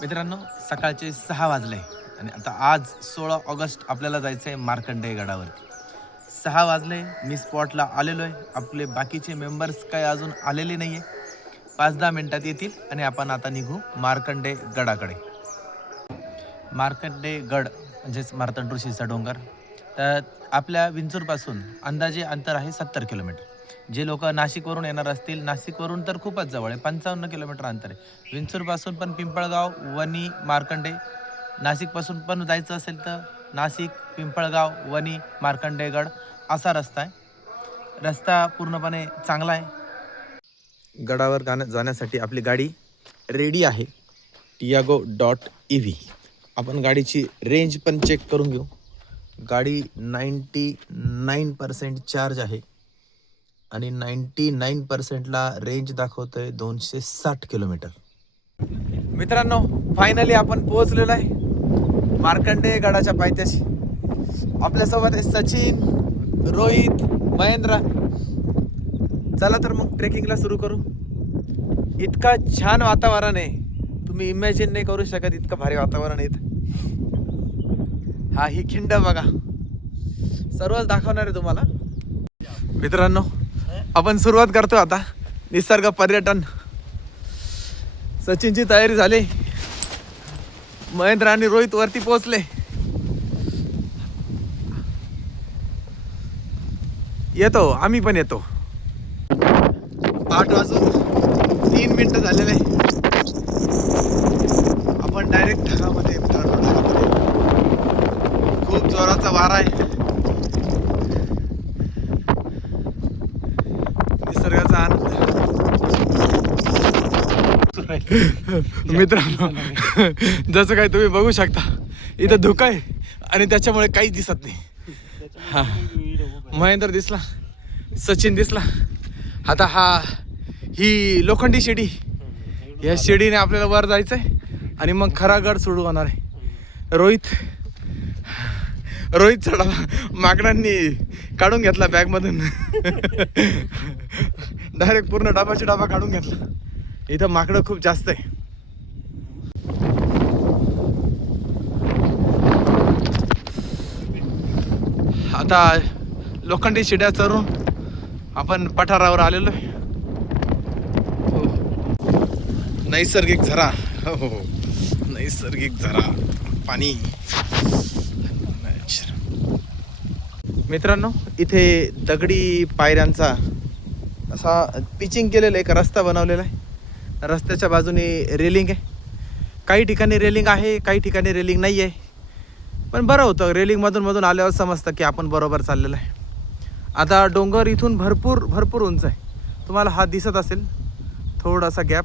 मित्रांनो, सकाळचे 6 वाजले आणि आता आज 16 ऑगस्ट आपल्याला जायचं आहे मार्कंडेय गडावरती. 6 वाजले, मी स्पॉटला आलेलो आहे. आपले बाकीचे मेंबर्स काय अजून आलेले नाही आहे. 5-10 मिनिटात येतील आणि आपण आता निघू मार्कंडेय गडाकडे. मार्कंडेय गड म्हणजेच मार्तंड ऋषीचा डोंगर. तर आपल्या विंचूरपासून अंदाजे अंतर आहे 70 किलोमीटर. जे लोक नाशिकवरून येणार असतील, नाशिकवरून तर खूपच जवळ आहे, 55 किलोमीटर अंतर आहे. विंचूरपासून पण पिंपळगाव, वणी, मार्कंडे. नाशिकपासून पण जायचं असेल तर नाशिक, पिंपळगाव, वणी, मार्कंडेयगड असा रस्ता आहे. रस्ता पूर्णपणे चांगला आहे. गडावर जाण्यासाठी आपली गाडी रेडी आहे. Tiago.ev. आपण गाडीची रेंज पण चेक करून घेऊ. गाडी 99% चार्ज आहे आणि 99%ला रेंज दाखवतोय 260 किलोमीटर. मित्रांनो, फायनली आपण पोहोचलेलो आहे मार्कंडेय गडाच्या पायथ्याशी. आपल्यासोबत आहे सचिन, रोहित, महेंद्र. चला तर मग ट्रेकिंगला सुरू करू. इतका छान वातावरण आहे, तुम्ही इमॅजिन नाही करू शकत इतकं भारी वातावरण आहे. हा ही खिंड बघा, सर्वच दाखवणार आहे तुम्हाला. मित्रांनो, आपण सुरुवात करतो आता निसर्ग पर्यटन. सचिनची तयारी झाली, महेंद्र आणि रोहित वरती पोहोचले. येतो, आम्ही पण येतो. 8:03 झालेले. आपण डायरेक्ट ढगामध्ये, खूप जोराचा वारा आहे. निसर्गाचा आनंद. मित्रांनो, जसं काही तुम्ही बघू शकता, इथं धुकं आहे आणि त्याच्यामुळे काहीच दिसत नाही. हा, महेंद्र दिसला, सचिन दिसला. आता ही लोखंडी शिडी, या शिडीने आपल्याला वर जायचंय आणि मग खरा गड सुरू होणार आहे. रोहित चढाला माकडांनी काढून घेतला बॅगमधून. डायरेक्ट पूर्ण डबा काढून घेतला. इथं माकडं खूप जास्त आहे. आता लोखंडी शिड्या चढून आपण पठारावर आलेलो आहे. नैसर्गिक झरा, हो, नैसर्गिक झरा, पाणी. मित्रांनो, इथे दगडी पायऱ्यांचा असा पिचिंग केलेला एक रस्ता बनवलेला आहे. रस्त्याच्या बाजूने रेलिंग आहे. काही ठिकाणी रेलिंग आहे, काही ठिकाणी रेलिंग नाही आहे. पण बरं होतं, रेलिंग मधून आल्यावर समजतं की आपण बरोबर चाललेलं आहे. आता डोंगर इथून भरपूर उंच आहे. तुम्हाला हा दिसत असेल थोडासा गॅप,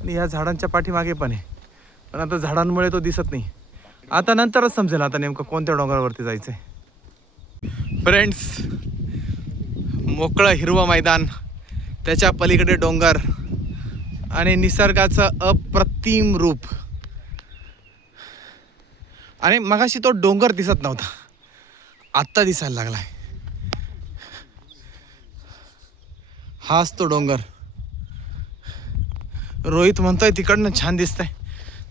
आणि ह्या झाडांच्या पाठीमागे पण आहे. पण आता झाडांमुळे तो दिसत नाही. आता नंतरच समजेल आता नेमकं कोणत्या डोंगरावरती जायचं आहे. फ्रेंड्स, मोकळं हिरवं मैदान, त्याच्या पलीकडे डोंगर आणि निसर्गाचं अप्रतिम रूप. आणि मगाशी तो डोंगर दिसत नव्हता, आत्ता दिसायला लागलाय. हाच तो डोंगर. रोहित म्हणतोय तिकडनं छान दिसतंय.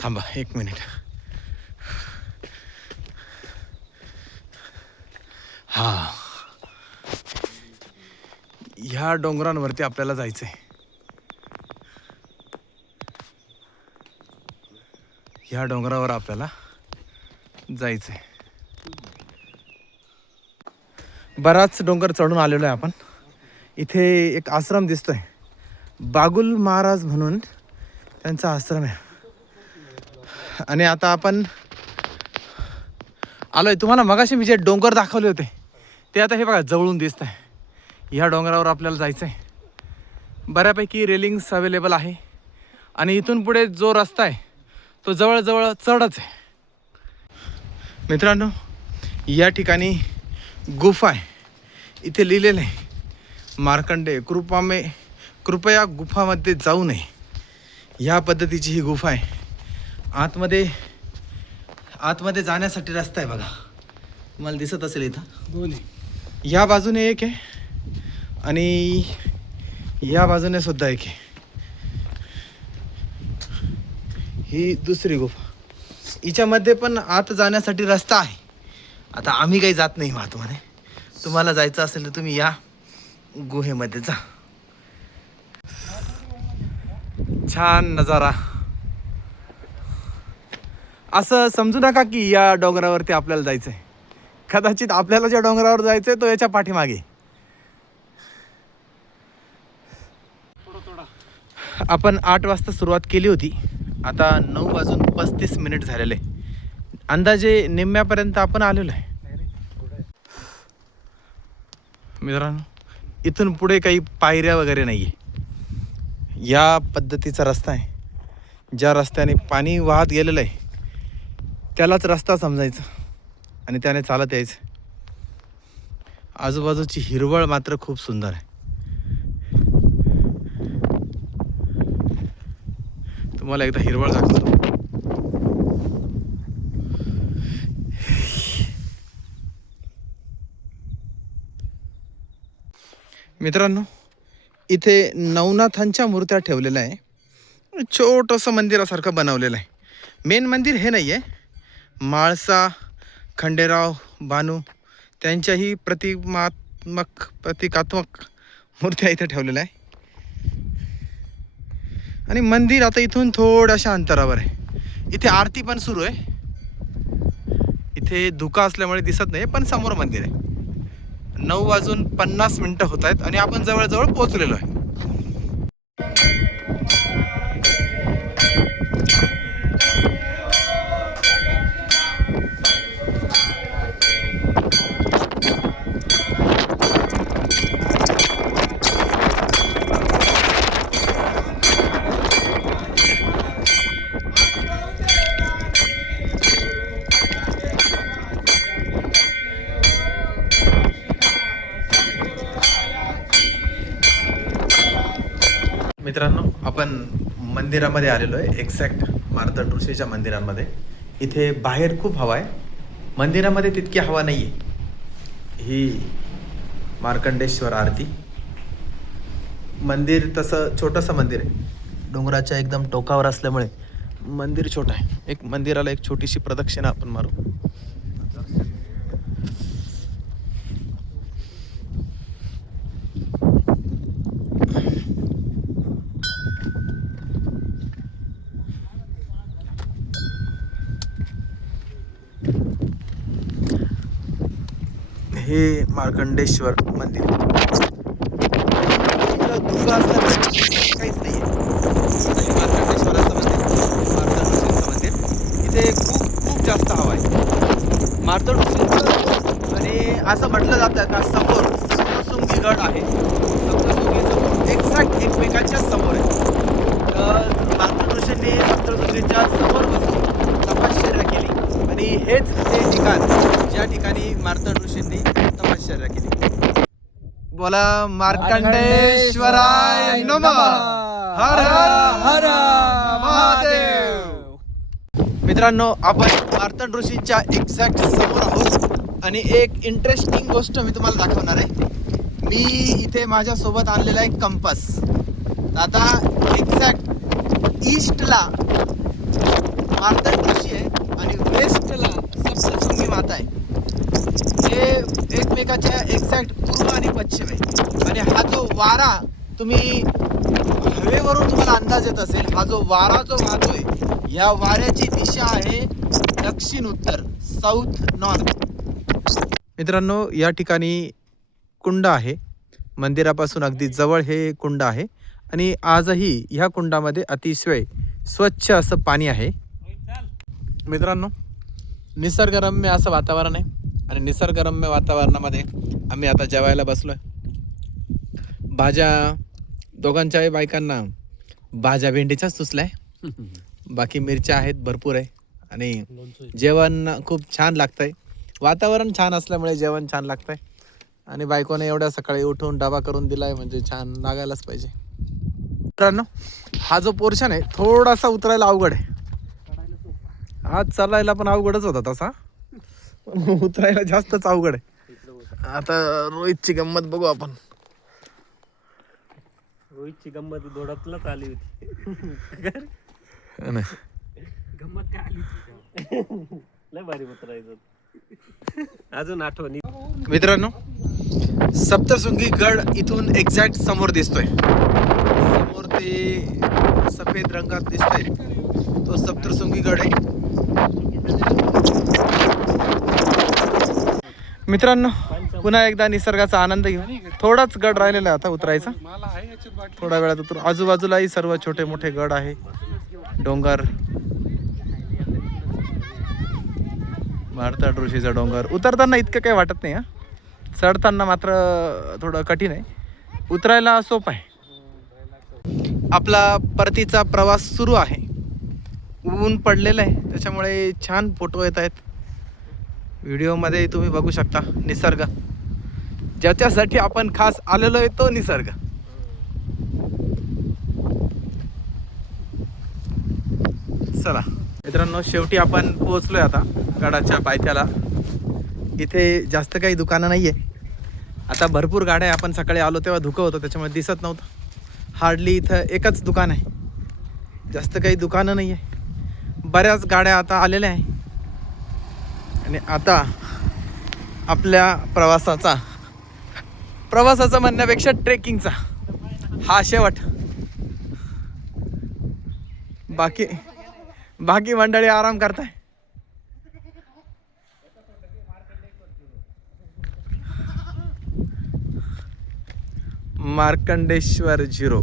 थांबा 1 मिनिट. हा, ह्या डोंगरांवरती आपल्याला जायचंय. ह्या डोंगरावर आपल्याला जायचंय. बराच डोंगर चढून आलेलो आहे आपण. इथे एक आश्रम दिसतोय, बागुल महाराज म्हणून त्यांचा आश्रम आहे. आणि आता आपण आलोय. तुम्हाला मगाशी मी जे डोंगर दाखवले होते ते आता हे बघा जवळून दिसत आहे. ह्या डोंगरावर आपल्याला जायचं आहे. बऱ्यापैकी रेलिंग्स अवेलेबल आहे आणि इथून पुढे जो रस्ता आहे तो जवळजवळ चढच आहे. मित्रांनो, या ठिकाणी गुफा आहे. इथे लिहिलेलं आहे, मार्कंडेय कृपया गुफामध्ये जाऊ नये. ह्या पद्धतीची ही गुफा आहे. आतमध्ये जाण्यासाठी रस्ता आहे बघा, तुम्हाला दिसत असेल इथं. या बाजूने एक आहे आणि या बाजूने सुद्धा एक आहे. ही दुसरी गुफा. हिच्यामध्ये पण आत जाण्यासाठी रस्ता आहे. आता आम्ही काही जात नाही आतमध्ये. तुम्हाला जायचं असेल तर तुम्ही या गुहेमध्ये जा. छान नजारा. असं समजू नका की या डोंगरावरती आपल्याला जायचंय. कदाचित आपल्याला ज्या डोंगरावर जायचंय तो याच्या पाठीमागे. आपण 8 वाजता सुरुवात केली होती. आता 9:35 झालेले. अंदाजे निम्म्यापर्यंत आपण आलेलो आहे. मित्रांनो, इथून पुढे काही पायऱ्या वगैरे नाही आहे. या पद्धतीचा रस्ता आहे. ज्या रस्त्याने पाणी वाहत गेलेलं आहे त्यालाच रस्ता समजायचा आणि त्याने चालत यायचं. आजूबाजूची हिरवळ मात्र खूप सुंदर आहे. तुम्हाला एकदा हिरवळ दाखवतो. मित्रांनो, इथे नवनाथांच्या मूर्त्या ठेवलेल्या आहे. छोटंसं मंदिरासारखं बनवलेलं आहे. मेन मंदिर हे नाही आहे. माळसा, खंडेराव, बानू त्यांच्याही प्रतिकात्मक मूर्त्या इथे ठेवलेल्या आहे. आणि मंदिर आता इथून थोड्याशा अंतरावर आहे. इथे आरती पण सुरू आहे. इथे धुका असल्यामुळे दिसत नाही पण समोर मंदिर आहे. 9:50 होत आहेत आणि आपण जवळजवळ पोहोचलेलो आहे. मित्रांनो, आपण मंदिरामध्ये आलेलो आहे. एक्झॅक्ट मार्तंड ऋषीच्या मंदिरांमध्ये. इथे बाहेर खूप हवा आहे, मंदिरामध्ये तितकी हवा नाही आहे. ही मार्कंडेश्वर आरती. मंदिर तसं छोटंसं मंदिर आहे. डोंगराच्या एकदम टोकावर असल्यामुळे मंदिर छोटं आहे. एक मंदिराला एक छोटीशी प्रदक्षिणा आपण मारू. हे मार्कंडेश्वर मंदिर. काहीच नाही आहे. मार्कंडेश्वराचं मंदिर, मार्तंड ऋषींचं मंदिर. इथे खूप जास्त हवा आहे. मार्तंड ऋषींचं आणि असं म्हटलं जातं का समोर सप्तशृंगी गड आहे. सप्तशृंगी समोर एक्झॅक्ट एकमेकांच्या समोर आहे. तर मार्तंड ऋषींनी सप्तशृंगीच्या समोर बसून तपश्चर्या केली आणि हेच ते ठिकाण ज्या ठिकाणी मार्तंड ऋषींनी तपश्चर्या केली. बोला मार्कंडेश्वराय नमः. हर हर महादेव. मित्रांनो, आपण मार्तंड ऋषींच्या एक्झॅक्ट समोर आहोत आणि एक इंटरेस्टिंग गोष्ट मी तुम्हाला दाखवणार आहे. मी इथे माझ्यासोबत आणलेला आहे कंपास. आता एक्झॅक्ट ईस्टला मार्तंड ऋषी आहे आणि वेस्टला सप्तशृंगी माता आहे. हे एकमेकाच्या एक्झॅक्ट पूर्व आणि पश्चिम आहे. आणि हा जो वारा तुम्ही हवेवरून तुम्हाला अंदाज येत असेल, हा जो वारा जो वाहतोय या वाऱ्याची दिशा आहे दक्षिण उत्तर, साऊथ नॉर्थ. मित्रांनो, या ठिकाणी कुंड आहे. मंदिरापासून अगदी जवळ हे कुंड आहे आणि आजही ह्या कुंडामध्ये अतिशय स्वच्छ असं पाणी आहे. मित्रांनो, निसर्गरम्य असं वातावरण आहे आणि निसर्गरम्य वातावरणामध्ये आम्ही आता जेवायला बसलोय. भाज्या दोघांच्याही बायकांना भाज्या भेंडीच्याच सुचलाय. बाकी मिरच्या आहेत भरपूर आहे आणि जेवण खूप छान लागतंय. वातावरण छान असल्यामुळे जेवण छान लागतंय आणि बायकोने एवढ्या सकाळी उठून डबा करून दिलाय म्हणजे छान लागायलाच पाहिजे. मित्रांनो, हा जो पोर्शन आहे थोडासा उतरायला अवघड आहे. आज चालायला पण अवघडच होता तसा, उतरायला जास्तच अवघड आहे. आता रोहितची गंमत बघू आपण. रोहितची गंमत दोडातलाच आली होती. लय भारी उतरायचं. अजून आठवणी. मित्रांनो, सप्तशृंगी गड इथून एक्झॅक्ट समोर दिसतोय. समोर ते सफेद रंगात दिसतोय, तो सप्तशृंगी गड आहे. मित्रांनो, पुन्हा एकदा निसर्गाचा आनंद घेऊ. थोडाच गड राहिलेला आहे आता उतरायचा. थोड्या वेळात उतरू. आजूबाजूलाही सर्व छोटे मोठे गड आहे, डोंगर, भारतात ऋषीचा डोंगर. उतरताना इतकं काही वाटत नाही हा, चढताना मात्र थोडं कठीण आहे. उतरायला सोपं आहे. आपला परतीचा प्रवास सुरू आहे. ऊन पडलेलं आहे, त्याच्यामुळे छान फोटो येत आहेत. व्हिडिओमध्ये तुम्ही बघू शकता निसर्ग, ज्याच्यासाठी आपण खास आलेलो आहे तो निसर्ग. चला मित्रांनो, शेवटी आपण पोहोचलोय आता गडाच्या पायथ्याला. इथे जास्त काही दुकानं नाही आहे. आता भरपूर गाड्या, आपण सकाळी आलो तेव्हा धुकं होतं त्याच्यामुळे दिसत नव्हतं. हार्डली इथं एकच दुकान आहे, जास्त काही दुकानं नाही आहे. बऱ्याच गाड्या आता आलेल्या आहे. आणि आता आपल्या प्रवासाचा म्हणण्यापेक्षा ट्रेकिंगचा हा शेवट. बाकी मंडळी आराम करताय. मार्कंडेश्वर 0